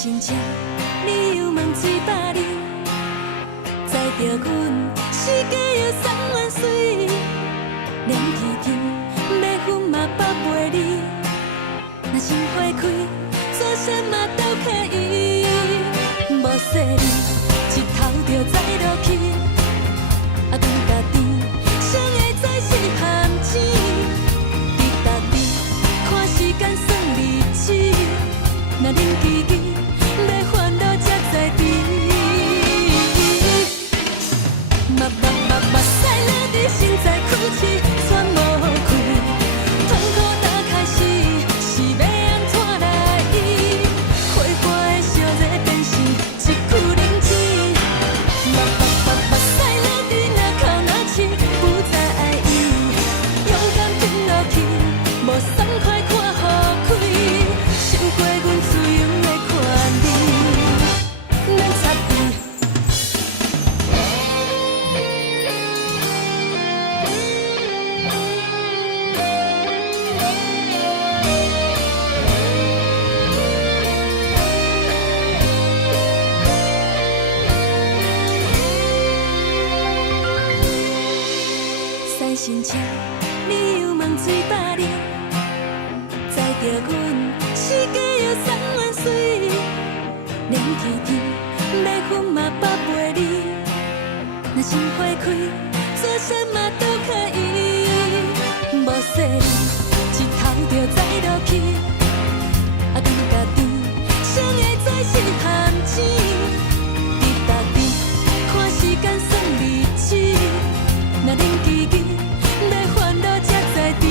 心情，你又问水百里，知着阮是假药送阮水，连天天要分嘛百倍你，若心花开，做啥嘛都可以，无说你一头就栽落去，啊等家己谁会知是含钱，伫逐日看时间算日子，若恁记记。要烦恼才知知，目屎落地，心在哭泣，喘无开，痛苦打开始，是要安怎来医？花花的烧热变成一句冷钱，目屎落地，若哭若泣，不再爱伊，勇敢拼落去，无爽快看好开，心过阮自由的权利。心情，你又问水百里，知着阮是假药送阮水，连天天要分嘛百倍你，若心花开，做啥嘛都可以，无说你一头就栽落去，啊等家己谁会知是含钱，伫逐日看时间算日子，若恁记记。要烦恼才知知，